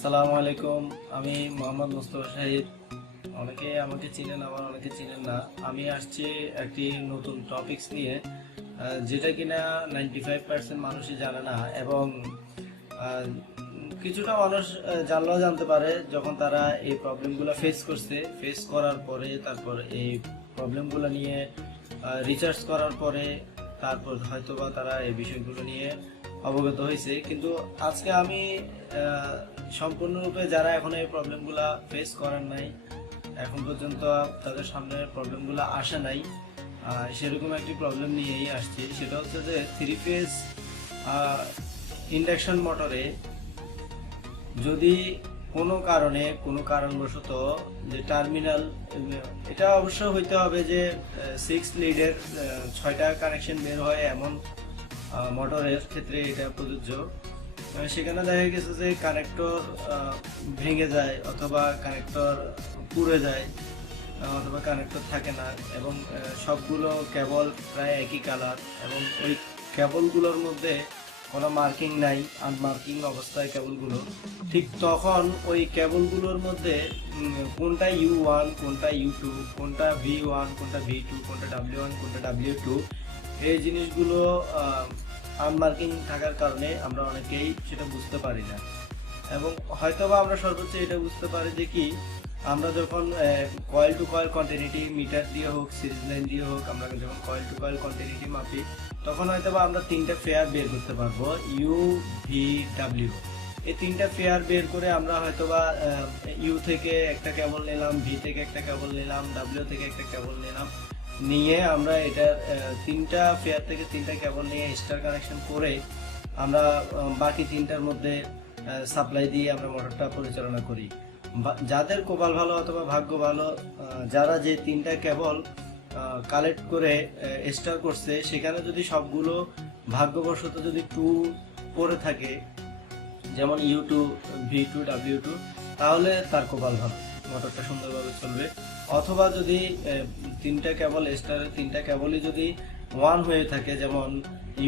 আসসালামু আলাইকুম। আমি মোহাম্মদ মুস্তফা শাহিদ। অনেকে আমাকে চিনেন, আবার অনেকে চিনেন না। আমি আসছি একটি নতুন টপিকস নিয়ে, যেটা কিনা 95% মানুষই জানে না, এবং আহ, কিছুটা মানুষ জানলেও জানতে পারে যখন তারা এই প্রবলেমগুলো ফেস করার পরে, তারপর এই প্রবলেমগুলো নিয়ে রিসার্চ করার পরে, তারপর হয়তোবা তারা এই বিষয়গুলো নিয়ে অবগত হয়েছে। কিন্তু আজকে আমি সম্পূর্ণরূপে যারা এখন এই প্রবলেমগুলো ফেস করেন নাই, এখন পর্যন্ত তাদের সামনে প্রবলেমগুলো আসে নাই, সেরকম একটি প্রবলেম নিয়েই আসছি। সেটা হচ্ছে যে 3 ফেজ ইন্ডাকশন মোটরে যদি কোনো কারণবশত যে টার্মিনাল, এটা অবশ্য হইতে হবে যে 6 লিডের 6টা কানেকশন বের হয় এমন মোটরের ক্ষেত্রে এটা প্রযোজ্য। সেখানে দেখা গেছে যে কানেক্টর ভেঙে যায়, অথবা কানেক্টর পুড়ে যায়, অথবা কানেক্টর থাকে না, এবং সবগুলো কেবল প্রায় একই কালার, এবং ওই কেবলগুলোর মধ্যে কোনো মার্কিং নাই, আনমার্কিং অবস্থায় কেবলগুলো। ঠিক তখন ওই কেবলগুলোর মধ্যে কোনটা U1, কোনটা U2, কোনটা V1, কোনটা V2, কোনটা W1, কোনটা W2, এই জিনিসগুলো আনমার্কিং থাকার কারণে আমরা অনেকেই সেটা বুঝতে পারি না। এবং হয়তোবা আমরা সর্বোচ্চ এটা বুঝতে পারি যে কি, আমরা যখন coil to coil continuity meter দিয়ে হোক, সিরিজ লাইন দিয়ে হোক, আমরা যখন কয়েল টু কয়েল কন্টিনিউটি মাপি, তখন হয়তোবা আমরা 3টা ফেয়ার বের করতে পারবো, ইউ, ভি, ডাব্লিউ। এই 3টা ফেয়ার বের করে আমরা হয়তোবা ইউ থেকে একটা কেবল নিলাম, ভি থেকে একটা কেবল নিলাম, ডাব্লিউ থেকে একটা কেবল নিলাম, নিয়ে আমরা এটার 3টা ফেয়ার থেকে 3টা কেবল নিয়ে স্টার কানেকশন করে আমরা বাকি 3টার মধ্যে সাপ্লাই দিয়ে আমরা মোটরটা পরিচালনা করি। যাদের কপাল ভালো অথবা ভাগ্য ভালো, যারা যে 3টা কেবল কালেক্ট করে স্টার করছে, সেখানে যদি সবগুলো ভাগ্যবশত যদি 2 পড়ে থাকে, যেমন U2, V2, W2, তাহলে তার কপাল ভালো, মোটরটা সুন্দরভাবে চলবে। অথবা যদি 3টা কেবল স্টারের 3টা কেবলই যদি 1 হয়ে থাকে, যেমন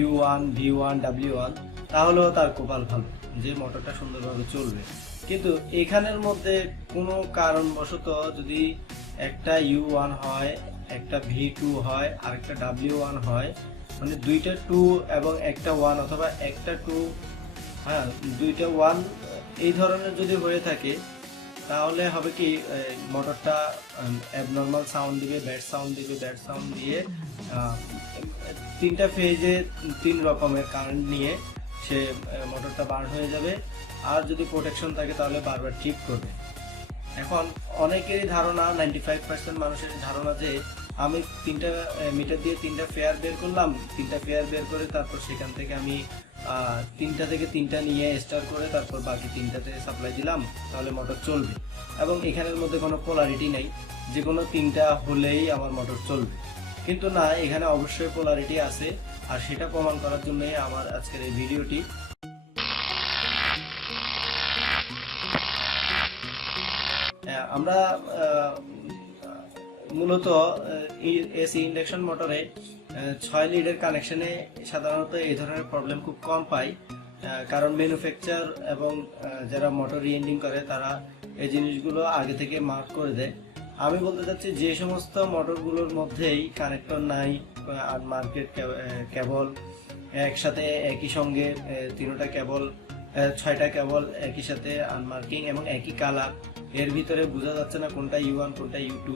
U1, V1, W1, তাহলেও তার কপাল ভালো, যে মোটরটা সুন্দরভাবে চলবে। কিন্তু এখানের মধ্যে কোনো কারণবশত যদি একটা U1 হয়, একটা V2 হয়, আর একটা W1 হয়, মানে 2টা 2 এবং একটা 1, অথবা একটা 2, হ্যাঁ 2টা 1, এই ধরনের যদি হয়ে থাকে, তাহলে হবে কি, মোটরটা অ্যাবনর্মাল সাউন্ড দিবে, ব্যাড সাউন্ড দিবে, ব্যাড সাউন্ড দিয়ে 3টা ফেজে 3 রকমের কারেন্ট নিয়ে সে মোটরটা বার হয়ে যাবে। আর যদি প্রোটেকশন থাকে তাহলে বারবার ট্রিপ করবে। এখন অনেকেরই ধারণা, 95% মানুষের ধারণা যে আমি 3টা মিটার দিয়ে 3টা ফেয়ার বের করলাম, 3টা ফেয়ার বের করে তারপর সেখান থেকে আমি 3টা থেকে 3টা নিয়ে স্টার করে তারপর বাকি 3টাতে সাপ্লাই দিলাম, তাহলে মোটর চলবে। এবং এখানের মধ্যে কোনো পোলারিটি নেই, যে কোনো 3টা হলেই আমার মোটর চলবে। কিন্তু না, এখানে অবশ্যই পোলারিটি আছে, আর সেটা প্রমাণ করার জন্যই আমার আজকের এই ভিডিওটি। আমরা মূলত এসি ইন্ডাকশন মোটরে 6 লিডের কানেকশনে সাধারণত এই ধরনের প্রবলেম খুব কম পাই, কারণ ম্যানুফ্যাকচার এবং যারা মোটর রিএন্ডিং করে তারা এই জিনিসগুলো আগে থেকে মার্ক করে দেয়। আমি বলতে চাচ্ছি, যে সমস্ত মোটরগুলোর মধ্যেই কানেক্টর নাই, আর মার্কেট কেবল একসাথে একই সঙ্গে 3টা কেবল, 6টা কেবল একই সাথে আনমার্কিং এবং একই কালার, এর ভিতরে বোঝা যাচ্ছে না কোনটা U1, কোনটা U2,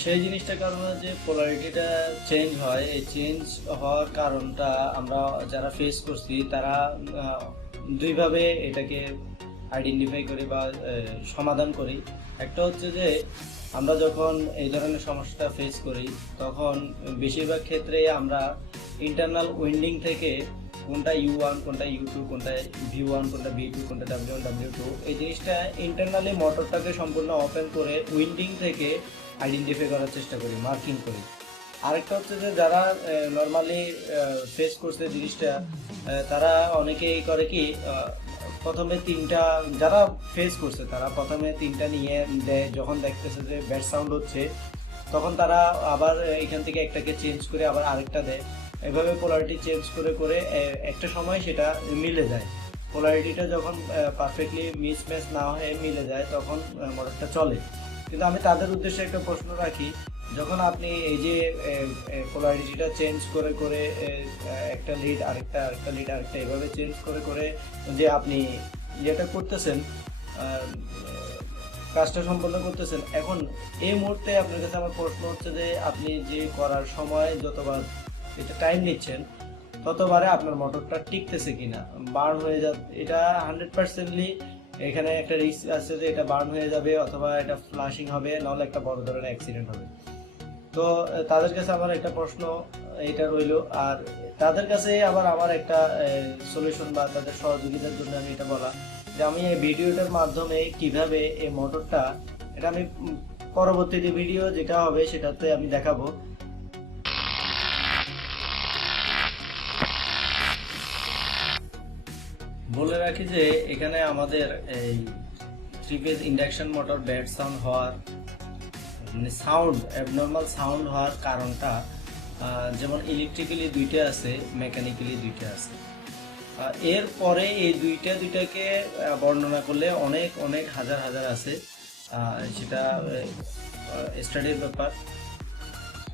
সেই জিনিসটার কারণে যে পোলারিটিটা চেঞ্জ হয়, এই চেঞ্জ হওয়ার কারণটা আমরা যারা ফেস করছি তারা দুইভাবে এটাকে আইডেন্টিফাই করি বা সমাধান করি। একটা হচ্ছে যে আমরা যখন এই ধরনের সমস্যাটা ফেস করি, তখন বেশিরভাগ ক্ষেত্রে আমরা ইন্টারনাল উইন্ডিং থেকে কোনটা U1, কোনটা U2, কোনটা V1, কোনটা V2, কোনটা W1, W2, এই জিনিসটা ইন্টারনালি মোটরটাকে সম্পূর্ণ ওপেন করে উইন্ডিং থেকে আইডেন্টিফাই করার চেষ্টা করি, মার্কিং করি। আরেকটা হচ্ছে যে যারা নর্মালি ফেস করছে জিনিসটা, তারা অনেকেই করে কি, প্রথমে 3টা, যারা ফেস করছে তারা প্রথমে 3টা নিয়ে দেয়, যখন দেখতেছে যে ব্যাড সাউন্ড হচ্ছে, তখন তারা আবার এখান থেকে একটাকে চেঞ্জ করে আবার আরেকটা দেয়। এভাবে পোলারিটি চেঞ্জ করে করে একটা সময় সেটা মিলে যায়। পোলারিটিটা যখন পারফেক্টলি মিসম্যাচ না হয়ে মিলে যায় তখন মোটরটা চলে। কিন্তু আমি তাদের উদ্দেশ্যে একটা প্রশ্ন রাখি, যখন আপনি এই যে পোলারিটিটা চেঞ্জ করে করে একটা লিড আরেকটা লিড আরেকটা এভাবে চেঞ্জ করে করে যে আপনি যেটা করতেছেন, কাজটা সম্পন্ন করতেছেন, এখন এই মুহূর্তে আপনার কাছে আমার প্রশ্ন হচ্ছে যে আপনি যে করার সময় যতবার এটা টাইম নিচ্ছেন ততবারে আপনার মোটরটা টিকতেছে কিনা, বার্ন হয়ে যা, এটা 100%লি এখানে একটা রিস্ক আছে যে এটা বার্ন হয়ে যাবে অথবা এটা ফ্লাশিং হবে, নাহলে একটা বড় ধরনের অ্যাক্সিডেন্ট হবে। তো তাদের কাছে আমার একটা প্রশ্ন এটা রইলো, আর তাদের কাছে আবার আমার একটা সলিউশন বা তাদের সহযোগিতার জন্য আমি এটা বলা যে আমি এই ভিডিওটার মাধ্যমে কিভাবে এই মোটরটা, এটা আমি পরবর্তীতে ভিডিও যেটা হবে সেটাতে আমি দেখাবো। বলে রাখি যে এখানে আমাদের এই 3 phase induction motor bad sound হওয়ার, মানে সাউন্ড অ্যাবনর্মাল সাউন্ড হওয়ার কারণটা যেমন ইলেকট্রিক্যালি দুইটা আছে, মেকানিক্যালি দুইটা আছে। এরপরে এই দুইটাকে বর্ণনা করলে অনেক অনেক হাজার হাজার আছে, সেটা স্টাডির ব্যাপার।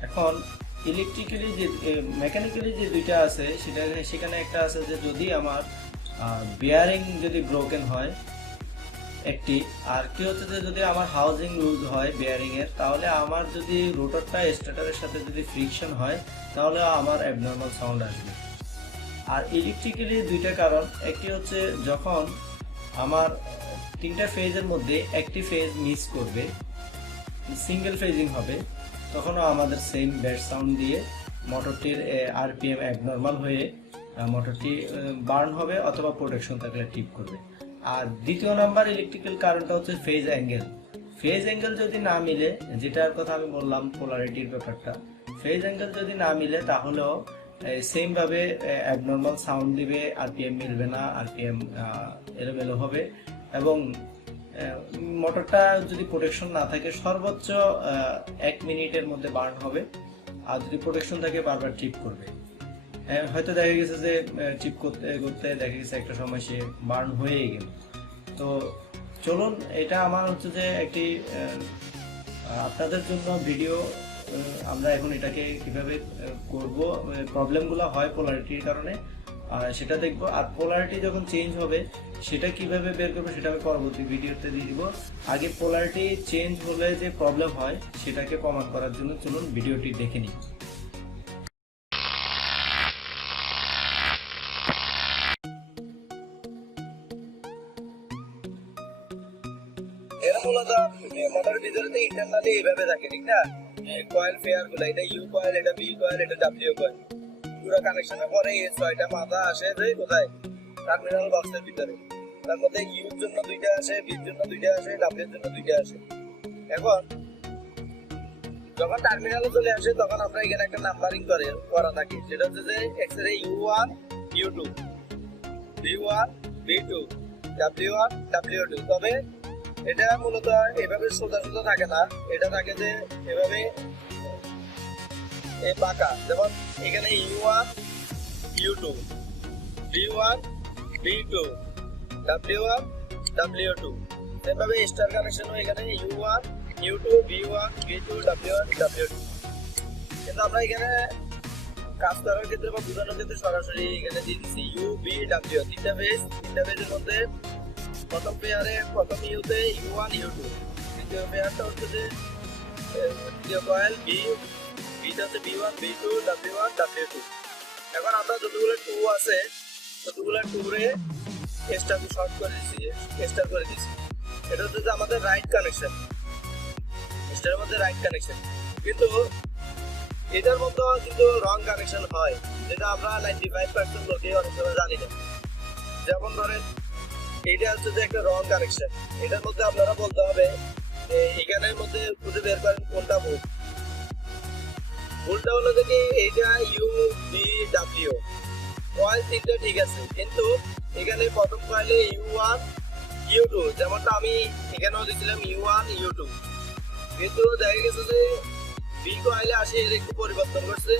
এখন ইলেকট্রিক্যালি যে মেকানিক্যালি যে দুইটা আছে সেখানে একটা আছে যে যদি আমার বিয়ারিং যদি ব্রোকেন হয় একটি, আর কি হচ্ছে যে যদি আমার হাউজিং লুজ হয় বিয়ারিং এর, তাহলে আমার যদি রোটরটা স্টার্টারের সাথে যদি ফ্রিকশন হয় তাহলে আমার অ্যাবনর্মাল সাউন্ড আসবে। আর ইলেকট্রিক্যালি দুইটা কারণ, একটি হচ্ছে যখন আমার 3টা ফেজের মধ্যে একটি ফেজ মিস করবে, সিঙ্গেল ফেজিং হবে, তখনও আমাদের সেম ব্যাড সাউন্ড দিয়ে মোটরটির আরপিএম অ্যাবনর্মাল হয়ে মোটরটি বার্ন হবে অথবা প্রোটেকশন থাকলে টিপ করবে। আর দ্বিতীয় নাম্বার ইলেকট্রিক্যাল কারণটা হচ্ছে ফেজ অ্যাঙ্গেল। ফেজ অ্যাঙ্গেল যদি না মিলে, যেটার কথা আমি বললাম পোলারিটির ব্যাপারটা, ফেজ অ্যাঙ্গেল যদি না মিলে তাহলেও সেম ভাবে অ্যাবনর্মাল সাউন্ড দিবে, আরপিএম মিলবে না, আরপিএম এলোমেলো হবে, এবং মোটরটা যদি প্রোটেকশন না থাকে সর্বোচ্চ 1 মিনিটের মধ্যে বার্ন হবে, আর যদি প্রোটেকশন থাকে বারবার টিপ করবে। হয়তো দেখা গেছে যে টিপ করতে করতে দেখা গেছে একটা সময় সে বার্ন হয়ে গেল। তো চলুন, এটা আমার হচ্ছে যে একটি আপনাদের জন্য ভিডিও, আমরা এখন এটাকে কিভাবে করব, প্রবলেমগুলো হয় পোলারিটির কারণে সেটা দেখবো। আর পোলারিটি যখন চেঞ্জ হবে সেটা কিভাবে বের করবো সেটা আমি পরবর্তী ভিডিওতে দিয়ে দিব। আগে পোলারিটি চেঞ্জ হলে যে প্রবলেম হয় সেটাকে প্রমাণ করার জন্য চলুন ভিডিওটি দেখে নিই। এরা মূলত মোটরের ভিতরে ইন্টারনালি এইভাবে থাকে, ঠিক না? কয়েল ফেয়ার গুলো, এটা ইউ কয়েল, এটা বি কয়েল, এটা ডাব্লিউ কয়েল, পুরো কানেকশনের পরে এই 6টা মাথা আসে যে কোথায়, টার্মিনাল বক্সের ভিতরে। তার মধ্যে ইউর জন্য 2টা আসে, বির জন্য 2টা আসে, ডাব্লিউর জন্য 2টা আসে। এখন যখন টার্মিনালে চলে আসে তখন আমরা এখানে একটা নাম্বারিং করা থাকে, সেটা হচ্ছে যে x-ray U1 U2, B1 B2, W1 W2। তবে এটা মূলত এভাবে সোজা সোজা থাকে না, এটা থাকে যে এভাবে এই বাঁকা, যেমন এখানে U1 U2, B1 B2, W1 W2। সেভাবে স্টার কানেকশন এখানে U1 U2 B1 B2 W1 W2। কিন্তু আমরা এখানে কাজ করার ক্ষেত্রে বা বোঝানোর ক্ষেত্রে সরাসরি এখানে দিয়ে দিচ্ছি U B W, 3টা ফেজের মধ্যে প্রথম পেয়ারে প্রথম ইউতে U1 U2, দ্বিতীয় পেয়ারটা হচ্ছে যে দ্বিতীয় কয়েল বিটা হচ্ছে B1 B2 W1 W2। এখন আমরা যতগুলো 2 আছে ততগুলো 2 রে স্টার শর্ট করে দিচ্ছি, স্টার করে দিচ্ছি। এটা হচ্ছে যে আমাদের রাইট কানেকশন, স্টারের মধ্যে রাইট কানেকশন। কিন্তু এটার মধ্যে কিন্তু রং কানেকশন হয়, যেটা আমরা 95% লোকে অনেক সময় জানি না। যেমন ধরেন এটা হচ্ছে যে একটা রং কানেকশন, এটার মধ্যে আপনারা বলতে হবে যে এখানের মধ্যে খুঁজে বের করেন কোনটা ভুল। ভুলটা হলো যে এইটা ইউ বি ডাব্লিউ, কয়েল 3টা ঠিক আছে, কিন্তু এখানে প্রথম কয়েলে U1 U2, যেমনটা আমি এখানেও দিয়েছিলাম U1 U2, কিন্তু দেখা গেছে যে বি কয়েলে আসে এর একটু পরিবর্তন করছে,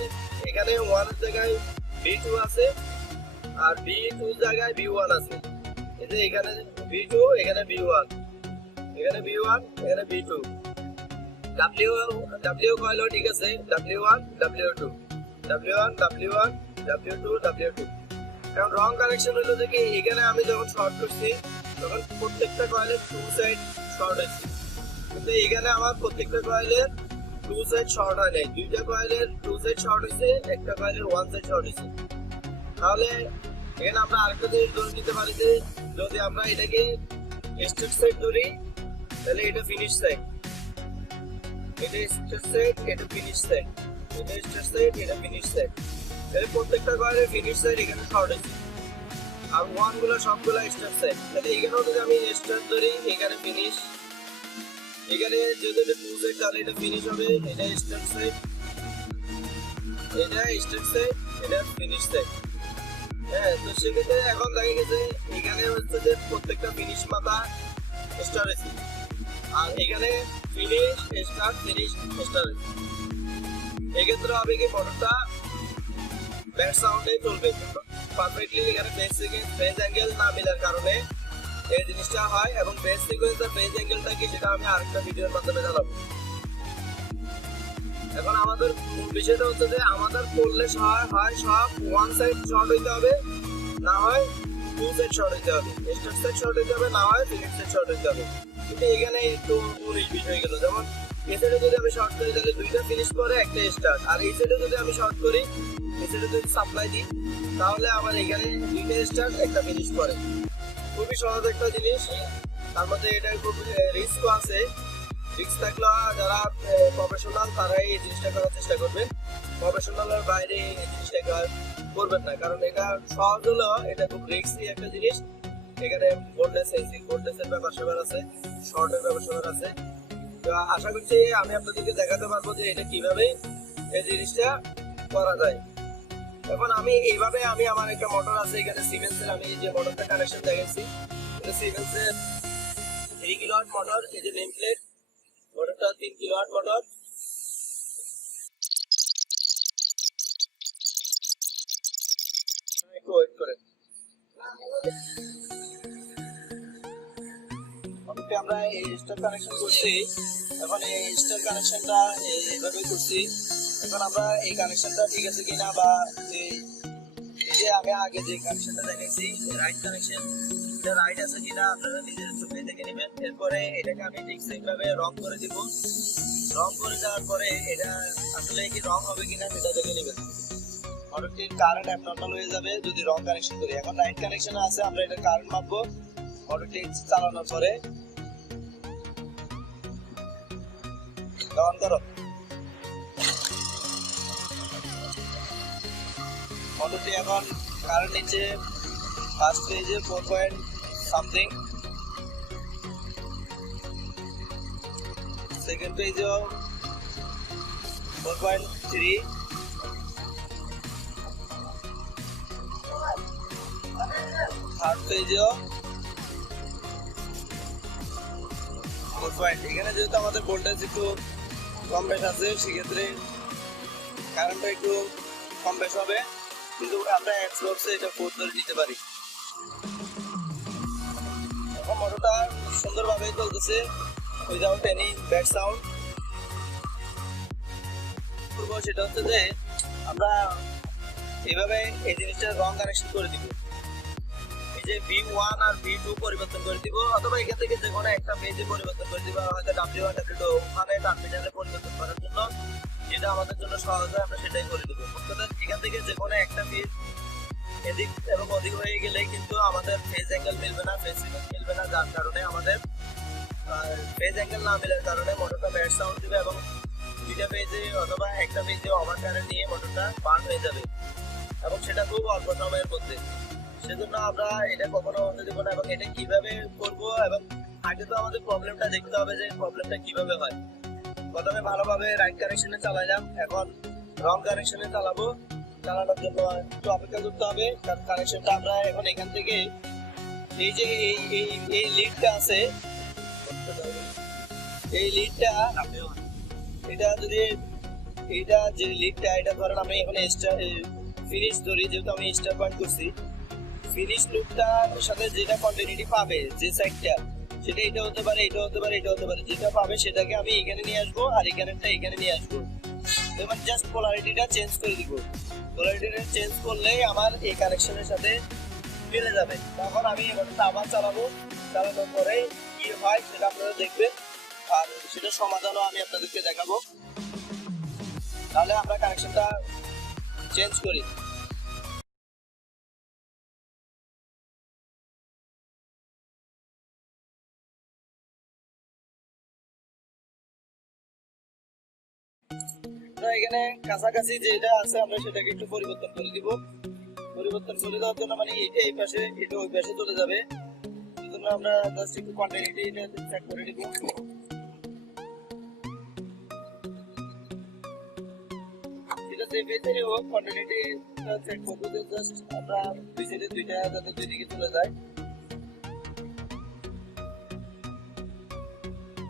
এখানে 1 এর জায়গায় B2 আছে আর B2 জায়গায় B1 আছে। এই যে এখানে B2, এখানে B1, এখানে B1, এখানে B2, W কয়েল ঠিক আছে, W1, W2, W1, W1, W2, W2। এখন রং কানেকশন হলো যে কি এখানে আমি যখন শর্ট করছি তখন প্রত্যেকটা কয়েলের টু সাইড শর্ট হয়েছে, কিন্তু এখানে আমার প্রত্যেকটা কয়েলের টু সাইড শর্ট হয় নাই, দুইটা কয়েলের টু সাইড শর্ট হয়েছে, একটা কয়েলের ওয়ান সাইড শর্ট হয়েছে। তাহলে এখানে আমরা আরেকটা জিনিস ধরে নিতে পারি যে যদি আমরা এটাকে স্টার্ট সাইড ধরি তাহলে এটা ফিনিশ সাইড, এটা স্টার্ট সাইড, এটা ফিনিশ সাইড, এটা স্টার্ট সাইড, এটা ফিনিশ সাইড। তাহলে প্রত্যেকটা কয়েলের ফিনিশ সাইড এখানে শর্ট হয়েছে, আর ওয়ান গুলো সবগুলো স্টার্ট সাইড। তাহলে এখানেও যদি আমি স্টার্ট ধরি এখানে ফিনিশ, এখানে যদি এটা টু সাইড তাহলে এটা ফিনিশ হবে, এটা স্টার্ট সাইড, এটা স্টার্ট সাইড, এটা ফিনিশ সাইড। হ্যাঁ, তো সেক্ষেত্রে এখন দেখা গেছে এখানে হচ্ছে যে প্রত্যেকটা ফিনিশ মাথা স্টার হয়েছে, আর এখানে ফিনিশ স্টার ফিনিশ স্টার হয়েছে। এক্ষেত্রে হবে কি মোটরটা ব্যাট সাউন্ডে চলবে পারফেক্টলি। এখানে ফেজ অ্যাঙ্গেল না মিলার কারণে এই জিনিসটা হয়, এবং ফেজ সিকোয়েন্স আর ফেজ অ্যাঙ্গেলটা কি সেটা আমি আরেকটা ভিডিওর মাধ্যমে জানাবো। এখন আমাদের মূল বিষয়টা হচ্ছে যে আমাদের করলে হয় সব ওয়ান সাইড শর্ট হইতে হবে, না হয় টু সাইড শর্ট হইতে হবে, স্টার্ট সাইড শর্ট হইতে হবে, না হয় ফিনিশ সাইড শর্ট হইতে হবে। কিন্তু এখানে একটু 19-20 হয়ে গেল। যেমন এই সাইডে যদি আমি শর্ট করি তাহলে দুইটা ফিনিশ করে একটা স্টার্ট, আর এই সাইডে যদি আমি শর্ট করি, এই সাইডে যদি সাপ্লাই দিই তাহলে আমার এখানে দুইটা স্টার্ট একটা ফিনিশ করে। খুবই সহজ একটা জিনিস, তার মধ্যে এটা খুব রিস্কও আছে। রিস্ক থাকলে যারা প্রফেশনাল তারাই এই জিনিসটা করার চেষ্টা করবেন, প্রফেশনালের বাইরে এই জিনিসটা করবেন না, কারণ এটা সহজ হলেও এটা খুব রিস্কি একটা জিনিস। এখানে ভোল্টেজের ব্যাপার আছে, শর্টের ব্যাপার আছে। তো আশা করছি আমি আপনাদেরকে দেখাতে পারবো যে এটা কিভাবে এই জিনিসটা করা যায়। এখন আমি এইভাবে আমি আমার একটা মোটর আছে এখানে সিমেন্সের, আমি এই যে মোটরটা কানেকশন দেখাচ্ছি, এটা সিমেন্সের 3 কিলোওয়াট মোটর। এই যে নেম প্লেট, মোটরটা 3 কিলোওয়াট মোটর। একটু ওয়েট করেন। আমরা এই স্টার কানেকশন করছি, এখন এই স্টার কানেকশনটা এইভাবে করছি। এখন আমরা এই কানেকশনটা ঠিক আছে কিনা, বা এই যে আমি আগে যে কানেকশনটা দেখাইছি রাইট কানেকশন, এটা রাইট আছে কিনা আপনারা নিজের চোখে দেখে নেবেন। এরপরে এটাকে আমি ঠিক সেইভাবে রং করে দিব। রং করে দেওয়ার পরে এটা আসলে কি রং হবে কিনা সেটা দেখে নেবেন। মোটরটির কারেন্ট অ্যাবনর্মাল হয়ে যাবে যদি রং কানেকশন করি। এখন রাইট কানেকশন আছে, আমরা এটা কারেন্ট মাপবো। মোটরটি চালানোর পরে অন করো। মোটরটি এখন কারেন্ট নিচ্ছে ফার্স্ট পেজে 4.something, সেকেন্ড পেজেও 4.3, থার্ড পেজেও 4. এখানে যেহেতু আমাদের ভোল্টেজ একটু কম বেশ আছে সেক্ষেত্রে কারেন্টটা একটু কম বেশ হবে, কিন্তু আমরা এক্সবক্সে এটা 4 ধরে নিতে পারি। এখন মোটরটা সুন্দরভাবে চলতেছে উইদাউট এনি ব্যাড সাউন্ড। করবো সেটা হচ্ছে যে আমরা এইভাবে এই জিনিসটা রং কানেকশন করে দিব। এই যে V1 আর V2 পরিবর্তন করে দিব, অথবা এখান থেকে যে কোনো একটা পেজে পরিবর্তন করে দিব, হয়তো W1 W2 ওখানে টার্মিনালে পরিবর্তন করার জন্য যেটা আমাদের জন্য সহজ হয় আমরা সেটাই করে দেবো। অর্থাৎ এখান থেকে যে কোনো একটা পেজ এদিক এবং অধিক হয়ে গেলে কিন্তু আমাদের ফেজ অ্যাঙ্গেল মিলবে না, ফেজ সিকোয়েন্স মিলবে না, যার কারণে আমাদের ফেজ অ্যাঙ্গেল না মিলার কারণে মোটরটা ব্যাড সাউন্ড দিবে এবং দুইটা পেজে অথবা একটা পেজে ওভার কারেন্ট নিয়ে মোটরটা বার্ন হয়ে যাবে, এবং সেটা খুব অল্প সময়ের মধ্যে। সেজন্য আমরা এটা কখনো হতে দেবো না। এবং এটা কিভাবে করবো, এবং আগে তো আমাদের প্রবলেমটা দেখতে হবে যে প্রবলেমটা কিভাবে হয়। প্রথমে ভালোভাবে রাইট কানেকশনে চালাইলাম, এখন রং কানেকশনে চালাবো। চালানোর জন্য একটু অপেক্ষা করতে হবে, কারণ কানেকশনটা আমরা এখন এখান থেকে এই যে এই লিডটা আছে, এই লিডটা এটা যদি এটা যে লিডটা এটা ধরেন আমি এখানে ফিনিশ ধরি, যেহেতু আমি স্টার পয়েন্ট করছি, ফিনিশ লুকটার সাথে যেটা কন্টিনিউটি পাবে যে সাইডটা, সেটা এটা হতে পারে, এটা হতে পারে, এটা হতে পারে, যেটা পাবে সেটাকে আমি এখানে নিয়ে আসবো আর এখানেরটা এখানে নিয়ে আসবো। এবার জাস্ট পোলারিটিটা চেঞ্জ করে দিব। পোলারিটিটা চেঞ্জ করলেই আমার এই কানেকশনের সাথে মিলে যাবে। তখন আমি এবারটা আবার চালাবো, চালানোর পরে কি হয় সেটা আপনারা দেখবেন আর সেটা সমাধানও আমি আপনাদেরকে দেখাবো। তাহলে আমরা কানেকশনটা চেঞ্জ করি। এখানে কাছাকাছি যেটা আছে আমরা সেটাকে একটু পরিবর্তন করে দিব। পরিবর্তন করে দেওয়ার জন্য মানে এটা এই পাশে এটা ওই পাশে চলে যাবে, এই জন্য আমরা জাস্ট একটু কোয়ান্টিটি এটা চেক করে দিব। এটা যে বেজেরই হোক কোয়ান্টিটি চেক করবো যে জাস্ট আমরা দুই সাইডে দুইটা যাতে দুই দিকে চলে যায়।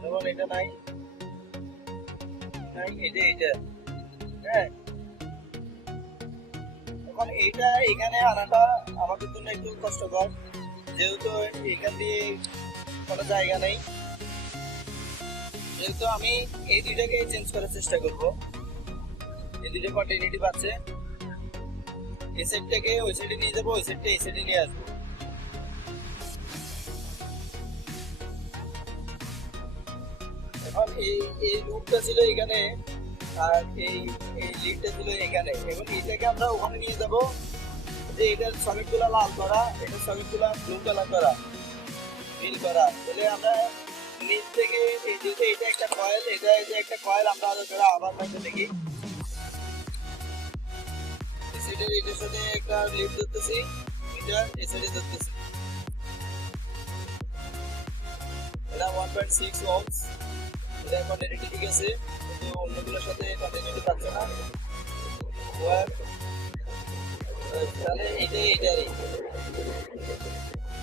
যেমন এটা নাই নাই এটা এটা, হ্যাঁ। এখন এইটা এখানে আনাটা আমাদের জন্য একটু কষ্টকর, যেহেতু এখান দিয়ে কোনো জায়গা নেই, যেহেতু আমি এই দুইটাকে চেঞ্জ করার চেষ্টা করব। এই দুইটা কন্টিনিউটি পাচ্ছে, এই সাইডটাকে ওই সাইডে নিয়ে যাবো, ওই সাইডটা এই সাইডে নিয়ে আসবো। এখন এই লুপটা ছিল এখানে আর এই লিডটা ছিল এখানে, এবং এটাকে আমরা ওখানে নিয়ে যাবো যে এটার সকেট গুলা লাল করা, এটার সকেট গুলা ব্লু কালার করা, ফিল করা। তাহলে আমরা নিচ থেকে এই যেটা এটা একটা কয়েল, এটা যে একটা কয়েল আমরা আবার পাইতে দেখি এটার সাথে একটা লিড ধরতেছি, এটা এই সাইডে ধরতেছি। এটা 1.6 ওহমস, এটা কন্টিনিউটি ঠিক আছে, কিন্তু অন্যগুলোর সাথে কন্টিনিউটি পাচ্ছে না। তাহলে এটারই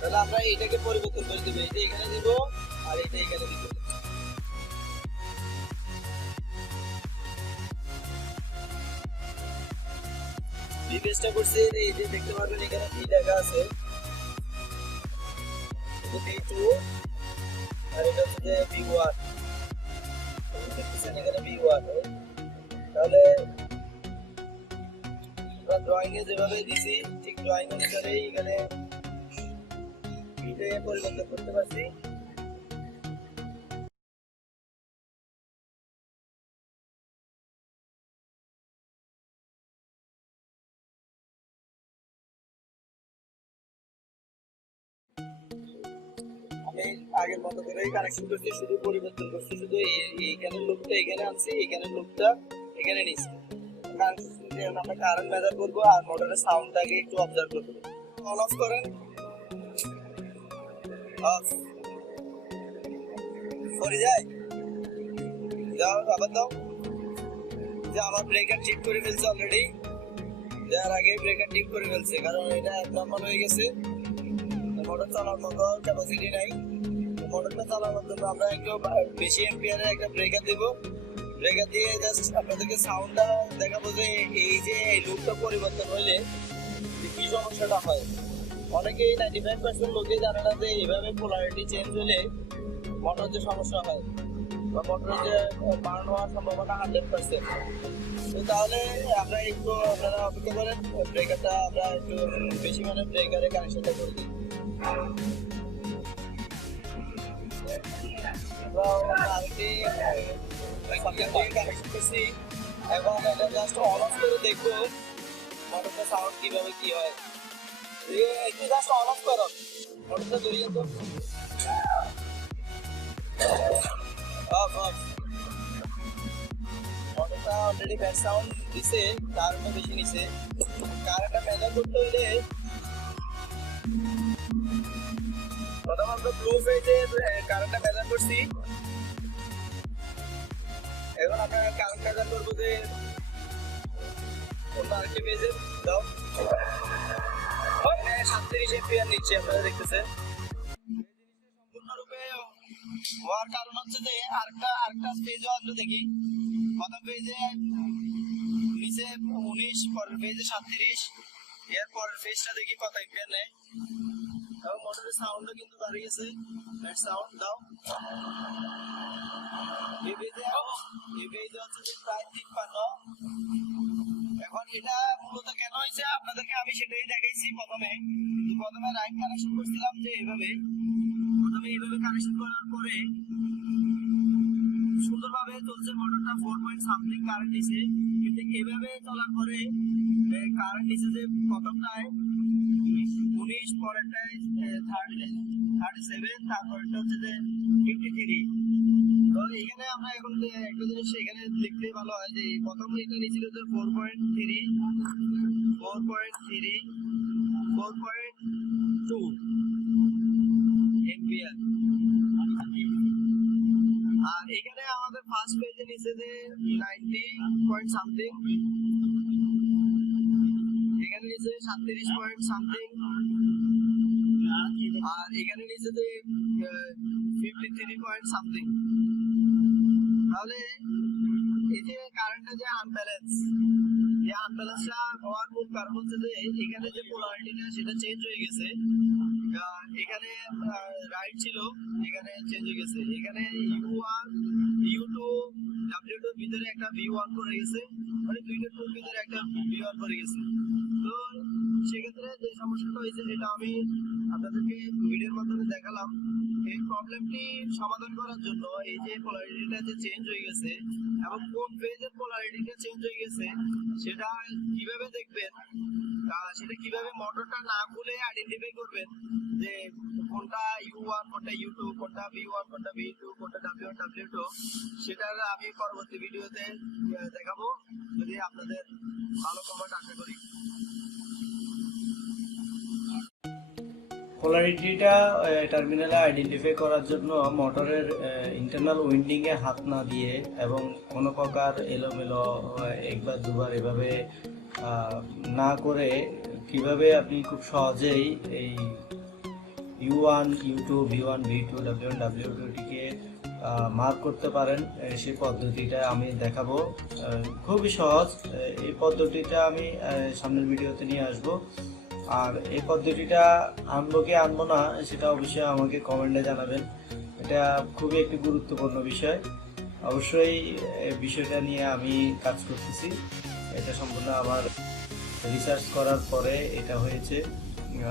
তাহলে আমরা এটাকে পরিবর্তন করে দেবো, এটা এখানে দিব আর এটা এখানে দিব। চেষ্টা করছি এই যে দেখতে পারবেন এখানে কি লেখা আছে, B2 আর এটা হচ্ছে যে B1, দেখতেছেন এখানে B1। তাহলে ড্রয়িং এ যেভাবে দিছি ঠিক ড্রয়িং অনুসারেই এখানে পরিবর্তন করতে পারছি। আমি আগের মতো করে কানেকশন করছি, শুধু পরিবর্তন করছি, শুধু এইখানের লুপটা এখানে আনছি, এইখানের লুপটা এখানে নিছি। আমরা কারেন্ট মেজার করবো আর মোটরের সাউন্ডটাকে একটু অবজার্ভ করবো। অন অফ করেন, অফ করে যায়, যাও আবার দাও। যে আমার ব্রেকার ঠিক করে ফেলছে অলরেডি, যার আগে ব্রেকার ঠিক করে ফেলছে, কারণ এটা নরমাল হয়ে গেছে, মোটর চালানোর মতো ক্যাপাসিটি নাই। মোটরটা চালানোর জন্য আমরা একটু বেশি এম্পিয়ারের একটা ব্রেকার দেবো। ব্রেকার দিয়ে জাস্ট আপনাদেরকে সাউন্ডটা দেখাবো যে এই যে এই লুপটা পরিবর্তন হইলে কি সমস্যাটা হয়। অনেকেই 95% লোকে জানে না যে এইভাবে পোলারিটি চেঞ্জ হলে মোটর যে সমস্যা হয় বা মোটরের যে বার্ন হওয়ার সম্ভাবনা 100%। তো তাহলে আমরা একটু আপনারা অপেক্ষা করেন, ব্রেকারটা আমরা একটু বেশি মানে ব্রেকারে কানেকশনটা করে দিই। কানেকশন করছি এবং এটা জাস্ট অন অফ করে দেখবো মোটরটা সাউন্ড কিভাবে কি হয়। একটু জাস্ট অন অফ করো, মোটরটা ধরিয়ে তো অফ অফ। মোটরটা অলরেডি ব্যাড সাউন্ড দিছে, কারেন্টও বেশি নিছে। কারেন্টটা মেজার করতে হইলে প্রথম আমরা ব্লু ফেজে কারেন্টটা মেজার করছি, এখন আমরা কারেন্ট মেজার করবো যে অন্য আরেকটি ফেজে দাও। 37 এম্পিয়ার নিচ্ছে, আপনারা দেখতেছেন। সম্পূর্ণরূপে হওয়ার কারণ হচ্ছে যে আরেকটা ফেজও আমরা দেখি। প্রথম ফেজে নিচে 19, পরের ফেজে 37, এরপরের ফেজটা দেখি কত এম্পিয়ার নেয় এবং মোটরের সাউন্ডও কিন্তু বাড়িয়েছে। সাউন্ড দাও। এই পেজে হচ্ছে যে প্রায় 53। এখন এটা মূলত কেন হয়েছে আপনাদেরকে আমি সেটাই দেখাইছি প্রথমে রাইট কানেকশন করছিলাম যে এইভাবে কানেকশন করার পরে সুন্দরভাবে চলছে মোটরটা 4 কারেন্ট দিছে, কিন্তু এভাবে চলার পরে কারেন্ট দিছে যে প্রথমটায় 19, পরেরটায় 37, তারপরটা হচ্ছে যে 53। তো এখানে আমরা এখন একটা জিনিস এখানে লিখলে ভালো হয় যে প্রথম এটা নিয়েছিল যে 4.2 এম্পিয়ার। আর এখানে আমাদের ফার্স্ট পেজে নিচে যে 90 পয়েন্ট সামথিং, এখানে নিচে 37 পয়েন্ট সামথিং, আর এখানে নিচে যে 53 পয়েন্ট সামথিং। তাহলে এই যে কারেন্টের যে আনব্যালেন্সটা হওয়ার মূল কারণ হচ্ছে যে এখানে যে পোলারিটিটা সেটা চেঞ্জ হয়ে গেছে। এখানে রাইট ছিল, এখানে চেঞ্জ হয়ে গেছে। এখানে U1 U2 W2 এর ভিতরে একটা V1 করে গেছে, মানে দুইটা টুর ভিতরে একটা V1 করে গেছে। তো সেক্ষেত্রে যে সমস্যাটা হয়েছে সেটা আমি আপনাদেরকে ভিডিওর মাধ্যমে দেখালাম। এই প্রবলেমটি সমাধান করার জন্য এই যে পোলারিটিটা যে চেঞ্জ হয়ে গেছে এবং কোন ফেজের পোলারিটিটা চেঞ্জ হয়ে গেছে সেটা কিভাবে দেখবেন, সেটা কিভাবে মোটরটা না খুলে আইডেন্টিফাই করবেন যে কোনটা U1 কোনটা U2 কোনটা V1 কোনটা V2 কোনটা W1 W2, সেটা আমি পরবর্তী ভিডিওতে দেখাবো। যদি আপনাদের ভালো কমেন্ট আশা করি। পোলারিটিটা টার্মিনালে আইডেন্টিফাই করার জন্য মোটরের ইন্টারনাল উইন্ডিং এ হাত না দিয়ে এবং কোনো প্রকার এলোমেলো একবার দুবার এভাবে না করে কিভাবে আপনি খুব সহজেই এই U1 U2 V1 V2 W1 W2 টিকে মার্ক করতে পারেন, সেই পদ্ধতিটা আমি দেখাবো। খুবই সহজ। এই পদ্ধতিটা আমি সামনের ভিডিওতে নিয়ে আসব। আর এই পদ্ধতিটা আনবো কি আনবো না সেটা অবশ্যই আমাকে কমেন্টে জানাবেন। এটা খুবই একটি গুরুত্বপূর্ণ বিষয়। অবশ্যই এই বিষয়টা নিয়ে আমি কাজ করতেছি। এটা সম্পূর্ণ আমার রিসার্চ করার পরে এটা হয়েছে।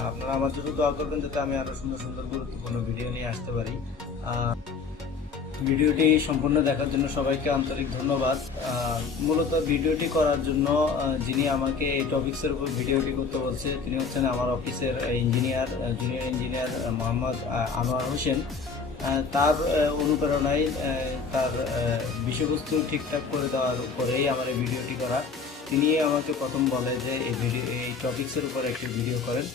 আপনারা আমার জন্য দোয়া করবেন যাতে আমি আরো সুন্দর সুন্দর গুরুত্বপূর্ণ ভিডিও নিয়ে আসতে পারি। ভিডিওটি সম্পূর্ণ দেখার জন্য সবাইকে আন্তরিক ধন্যবাদ। মূলত ভিডিওটি করার জন্য যিনি আমাকে এই টপিক্সের উপর ভিডিওটি করতে বলছে তিনি হচ্ছেন আমার অফিসের engineer, junior engineer Mohammad Anwar Hossain. তার অনুপ্রেরণায় তার বিষয়বস্তু ঠিকঠাক করে দেওয়ার উপরেই আমার এই ভিডিওটি করা। তিনি আমাকে প্রথম বলে যে এই টপিক্সের উপর একটি ভিডিও করেন।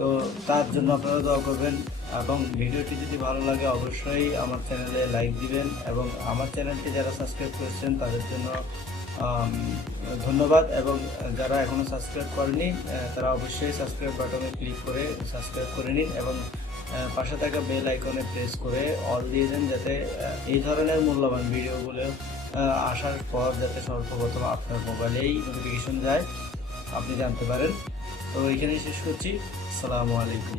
তো তার জন্য আপনারা দোয়া করবেন এবং ভিডিওটি যদি ভালো লাগে অবশ্যই আমার চ্যানেলে লাইক দিবেন এবং আমার চ্যানেলটি যারা সাবস্ক্রাইব করেছেন তাদের জন্য ধন্যবাদ, এবং যারা এখনও সাবস্ক্রাইব করেনি তারা অবশ্যই সাবস্ক্রাইব বাটনে ক্লিক করে সাবস্ক্রাইব করে নিন এবং পাশে থাকা বেল আইকনে প্রেস করে অল দিয়ে দেন, যাতে এই ধরনের মূল্যবান ভিডিওগুলো আসার পর যাতে সর্বপ্রথম আপনার মোবাইলেই নোটিফিকেশন যায়, আপনি জানতে পারেন। তো এখানেই শেষ করছি। আসসালামু আলাইকুম।